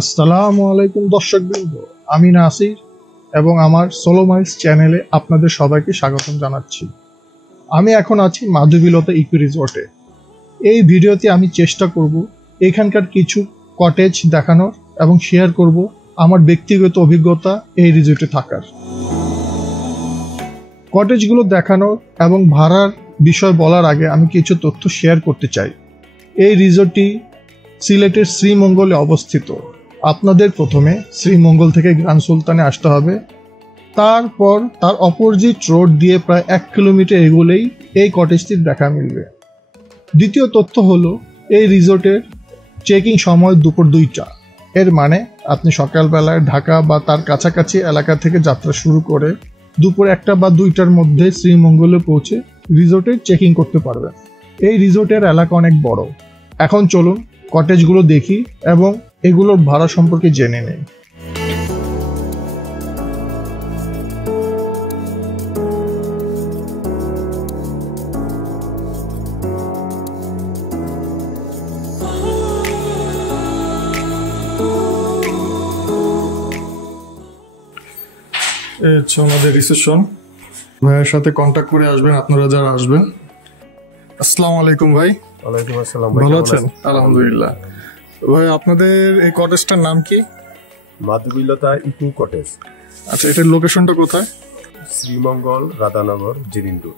আসসালামু আলাইকুম দর্শকবৃন্দ, আমি নাসির এবং আমার সোলো মাইলস চ্যানেলে আপনাদের সবাইকে স্বাগতম জানাচ্ছি। আমি এখন আছি মাধবীলতা ইকো রিসোর্টে। এই ভিডিওতে আমি চেষ্টা করব এখানকার কিছু কটেজ দেখানোর এবং শেয়ার করব আমার ব্যক্তিগত অভিজ্ঞতা এই রিসোর্টে থাকার। কটেজগুলো দেখানোর এবং ভাড়ার বিষয় বলার আগে আমি কিছু তথ্য শেয়ার করতে চাই। এই রিসোর্টটি সিলেটের শ্রীমঙ্গলে অবস্থিত। আপনাদের প্রথমে শ্রীমঙ্গল থেকে গ্রান্ড সুলতানে আসতে হবে, তারপর তার অপোজিট রোড দিয়ে প্রায় 1 কিলোমিটার এগোলেই এই কটেজটির দেখা মিলবে। দ্বিতীয় তথ্য হলো এই রিসোর্টের চেকিং সময় দুপুর 2টা। এর মানে আপনি সকালবেলায় ঢাকা বা তার কাছাকাছি এলাকা থেকে যাত্রা শুরু করে দুপুর 1টা বা 2টার মধ্যে শ্রীমঙ্গলে পৌঁছে রিসোর্টের চেকিং করতে পারবেন। এই রিসোর্টের এলাকা অনেক বড়। এখন চলুন কটেজগুলো দেখি এবং এগুলোর ভাড়া সম্পর্কে জেনে নেই। এই হচ্ছে আমাদের রিসেপশন। ভাইয়ের সাথে কন্ট্যাক্ট করে আসবেন আপনারা যারা আসবেন। আসসালামু আলাইকুম ভাই। ওয়ালাইকুম আসসালাম। ভালো আছেন? আলহামদুলিল্লাহ। ভাই আপনাদের এই কটেজটার নাম কি? মাধবীলতা ইকো কটেজ। আচ্ছা, এটার লোকেশনটা কোথায়? শ্রীমঙ্গল, রাধানগর, জিরিন্ডু।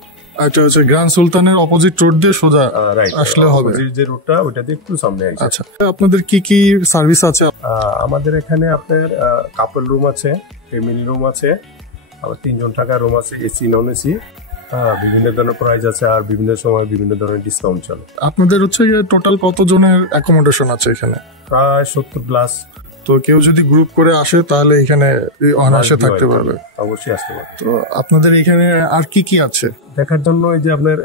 এটা হচ্ছে গ্র্যান্ড সুলতানের অপোজিট রোড দিয়ে সোজা আসলে হবে। যে রোডটা ওইটা দিয়ে একটু সামনে আছে। আচ্ছা, আপনাদের কি কি সার্ভিস আছে? আমাদের এখানে আপনার কাপল রুম আছে, ফ্যামিলি রুম আছে, আবার 3 জন থাকার রুম আছে, এসি নন এসি। বিভিন্ন ধরনের প্রাইস আছে আর বিভিন্ন সময় বিভিন্ন ধরনের ডিসকাউন্ট চলে। আপনাদের হচ্ছে টোটাল কত জনের অ্যাকোমোডেশন আছে এখানে? প্রায় 70 প্লাস। তো কেউ যদি গ্রুপ করে আসে তাহলে এখানে অনায়াসে থাকতে পারবে? অবশ্যই আসতে পারবে। তো আপনাদের এখানে আর কি কি আছে দেখার জন্য? এই যে আপনার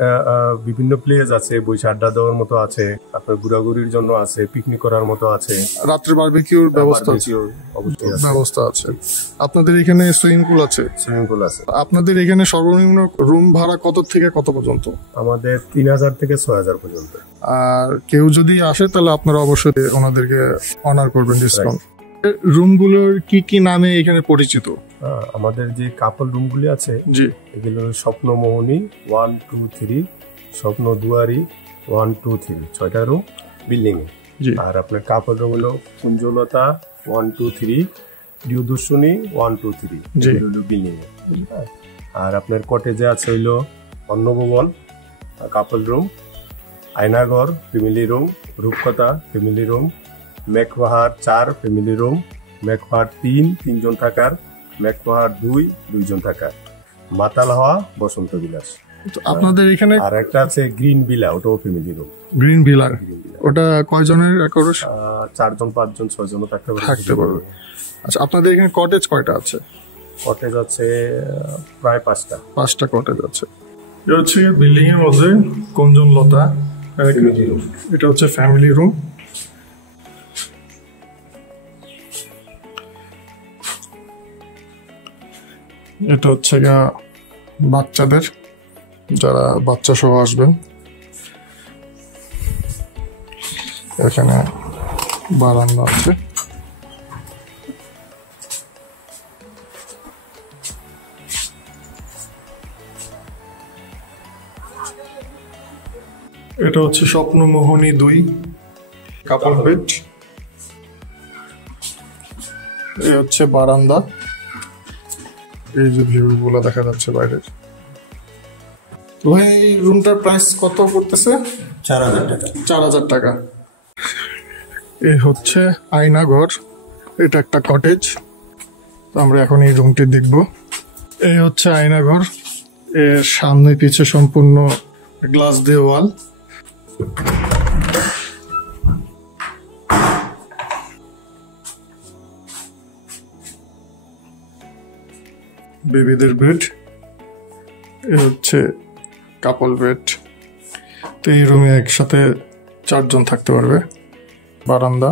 বিভিন্ন প্লেস আছে, বসে আড্ডা দেওয়ার মতো আছে, আপনার ঘোরাঘুরির জন্য আছে, পিকনিক করার মতো আছে, রাত্রে বারবিকিউর ব্যবস্থা আছে। আপনাদের এখানে সুইমিং পুল আছে? সুইমিং পুল আছে। আপনাদের এখানে সর্বনিম্ন রুম ভাড়া কত থেকে কত পর্যন্ত? আমাদের 3000 থেকে 6000 পর্যন্ত। আর কেউ যদি আসে তাহলে আপনারা অবশ্যই ওনাদেরকে অনার করবেন ডিসকাউন্ট। রুমগুলোর কি কি নামে এখানে পরিচিত? আমাদের যে কাপল রুমগুলি আছে, জি, এগুলো স্বপ্নমোহনী 1 2 3, স্বপ্ন দুয়ারি 1 2 3, 6টা রুম বিল্ডিং এ। আর আপনার কাপল রুম হলো কুঞ্জলতা 1 2 3, প্রিয়দর্শনী 1 2 3 বিল্ডিং এ। আর আপনার কটেজে আছে হইলো অন্নভবন কাপল রুম, আয়নাঘর ফ্যামিলি রুম, রূপকথা ফ্যামিলি রুম, মেঘপাহাড় 4 ফ্যামিলি রুম, মেঘপাহাড় 3 জন থাকার, মেঘপাহাড় 2 জন থাকার, মাতাল হওয়া বসন্ত বিলাস। আপনাদের এখানে আর একটা আছে গ্রিন ভিলা, ওটাও ফ্যামিলি রুম। গ্রিন ভিলা, ওটা কয়জনের? 4 জন 5 জন 6 জন থাকতে পারবে। আচ্ছা, আপনাদের এখানে কটেজ কয়টা আছে? কটেজ আছে প্রায় 5টা কটেজ আছে। এটা হচ্ছে বিল্ডিং এর মধ্যে কুঞ্জলতা, এটা হচ্ছে ফ্যামিলি রুম। এটা হচ্ছে বাচ্চাদের, যারা বাচ্চা সহ আসবেন। এখানে বারান্দা আছে। এটা হচ্ছে স্বপ্নমোহনী 2 কাপল বেড। এই হচ্ছে বারান্দা, এই যে ভিউ গুলো দেখা যাচ্ছে বাইরের। ভাই, এই রুমটার প্রাইস কত পড়তেছে? 4000 টাকা। এই হচ্ছে আয়নাঘর, এটা একটা কটেজ। তো আমরা এখন এই রুমটি দেখব। এই হচ্ছে আয়নাঘর, এর সামনে পিছে সম্পূর্ণ গ্লাস দিয়ে ওয়াল। বেবিদের বেড, এ হচ্ছে কাপল বেড। তো এই রুমে একসাথে 4 জন থাকতে পারবে। বারান্দা,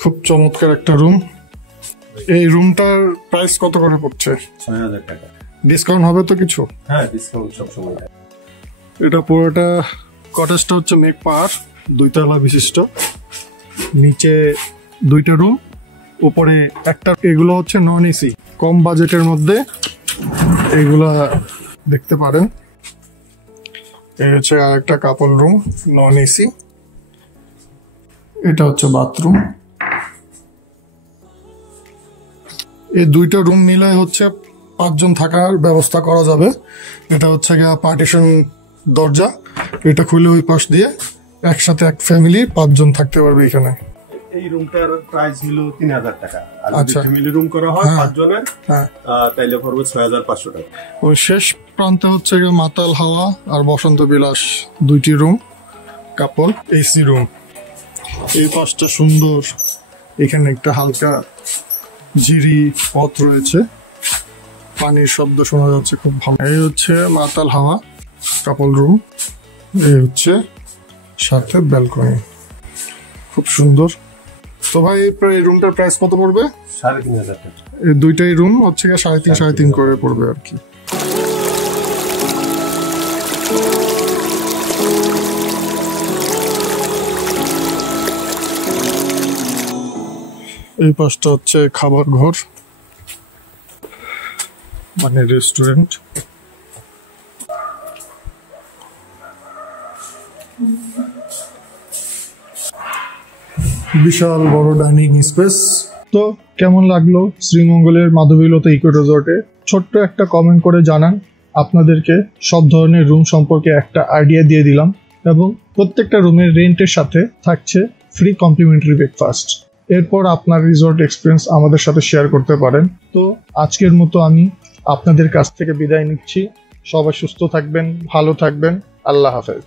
খুব চমৎকার একটা রুম। এই রুমটার প্রাইস কত করে পড়ছে? 6000 টাকা। ডিসকাউন্ট হবে তো কিছু? হ্যাঁ, ডিসকাউন্ট সবসময়। এটা পুরোটা কটেজটা হচ্ছে মেঘ পাহাড়, 2 তলা বিশিষ্ট, নিচে 2টা রুম, উপরে একটা। এগুলো হচ্ছে নন এসি, কম বাজেটের মধ্যে এগুলা দেখতে পারেন। এই হচ্ছে আর একটা কাপল রুম, নন এসি। এটা হচ্ছে বাথরুম। এই 2টা রুম মিলে হচ্ছে 5 জন থাকার ব্যবস্থা করা যাবে। এটা হচ্ছে গিয়ে পার্টিশন দরজা, এটা খুলে ওই পাশ দিয়ে একসাথে এক ফ্যামিলি 5 জন থাকতে পারবে এখানে। এই রুমটার প্রাইস হলো 3000 টাকা। আর যদি আচ্ছা। ফ্যামিলি রুম করা হয় 5 জনের, হ্যাঁ, তাইলে পড়বে 6500 টাকা। ওই শেষ প্রান্তে হচ্ছে গিয়ে মাতাল হাওয়া আর বসন্ত বিলাস, 2টি রুম, কাপল এসি রুম। এই পাশটা সুন্দর, এখানে একটা হালকা ঝিরি পথ রয়েছে, পানির শব্দ শোনা যাচ্ছে খুব ভালো। এই হচ্ছে মাতাল হাওয়া কাপল রুম, এই হচ্ছে সাথে ব্যালকনি, খুব সুন্দর। তো ভাই এই রুমটার প্রাইস কত পড়বে? 3500 টাকা। এই 2টাই রুম হচ্ছে গিয়ে 3.5 করে পড়বে আর কি। এই পাশটা হচ্ছে খাবার ঘর, মানে রেস্টুরেন্ট। বিশাল বড় ডাইনিং স্পেস। তো কেমন লাগলো শ্রীমঙ্গলের মাধবীলতা ইকো রিসর্টে? ছোট্ট একটা কমেন্ট করে জানান। আপনাদেরকে সব ধরনের রুম সম্পর্কে একটা আইডিয়া দিয়ে দিলাম, এবং প্রত্যেকটা রুমের রেন্টের সাথে থাকছে ফ্রি কমপ্লিমেন্টারি ব্রেকফাস্ট। এরপর আপনার রিসর্ট এক্সপিরিয়েন্স আমাদের সাথে শেয়ার করতে পারেন। তো আজকের মতো আমি আপনাদের কাছ থেকে বিদায় নিচ্ছি। সবাই সুস্থ থাকবেন, ভালো থাকবেন। আল্লাহ হাফেজ।